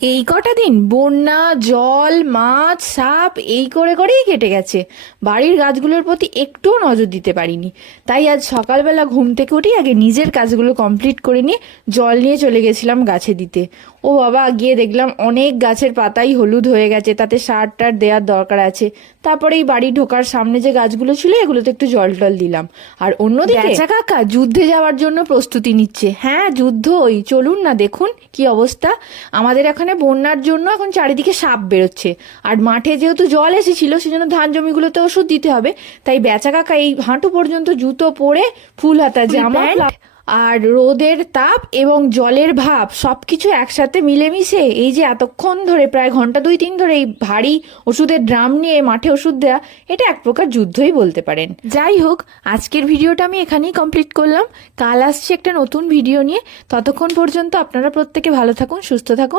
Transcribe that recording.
এই কটা দিন বন্যা, জল, মাছ, সাপ এই করে করেই কেটে গেছে। বাড়ির গাছগুলোর প্রতি একটুও নজর দিতে পারিনি। তাই আজ সকালবেলা ঘুম থেকে উঠি আগে নিজের কাজগুলো কমপ্লিট করে নিয়ে জল নিয়ে চলে গেছিলাম গাছে দিতে। ও বাবা, গিয়ে দেখলাম অনেক গাছের পাতাই হলুদ হয়ে গেছে, তাতে সার টার দেওয়ার দরকার আছে। তারপরে এই বাড়ি ঢোকার সামনে যে গাছগুলো ছিল এগুলোতে একটু জল টল দিলাম। আর অন্যদিকে বেচা কাকা যুদ্ধে যাওয়ার জন্য প্রস্তুতি নিচ্ছে। হ্যাঁ, যুদ্ধই, চলুন না দেখুন কি অবস্থা। আমাদের এখানে বন্যার জন্য এখন চারিদিকে সাপ বেরোচ্ছে। আর মাঠে যেহেতু জল এসেছিল সেজন্য ধান জমিগুলোতে ওষুধ দিতে হবে। তাই বেচা কাকা এই হাঁটু পর্যন্ত জুতো পরে, ফুল হাতা জামা আর রোদের তাপ এবং জলের ভাপ সবকিছু একসাথে মিলেমিশে এই যে এতক্ষণ ধরে প্রায় ঘন্টা 2-3 ধরে এই ভারী ওষুধের ড্রাম নিয়ে মাঠে ওষুধ দেয়া, এটা এক প্রকার যুদ্ধই বলতে পারেন। যাই হোক, আজকের ভিডিওটা আমি এখানেই কমপ্লিট করলাম। কাল আসছি একটা নতুন ভিডিও নিয়ে। ততক্ষণ পর্যন্ত আপনারা প্রত্যেকে ভালো থাকুন, সুস্থ থাকুন।